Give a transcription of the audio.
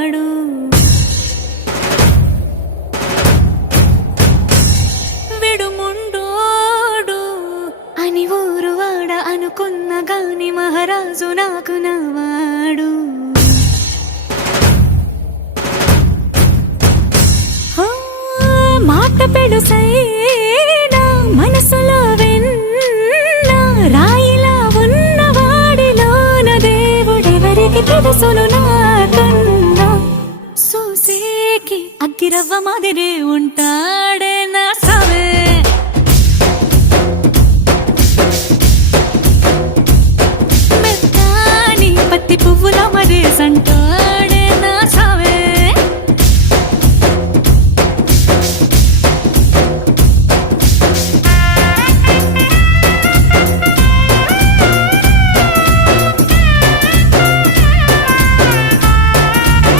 వాడు. విడుముండోడు అని ఊరు వాడ అనుకున్న గాని మహారాజు నాకు నవాడు. మాట పెడుసైనా మనసులో వెన్న రాయిలా ఉన్నవాడిలోన దేవుడెవరికి తెలుసును నాకన్నా. సూసేకి అగ్గిరవ్వ మాదిరే ఉంటా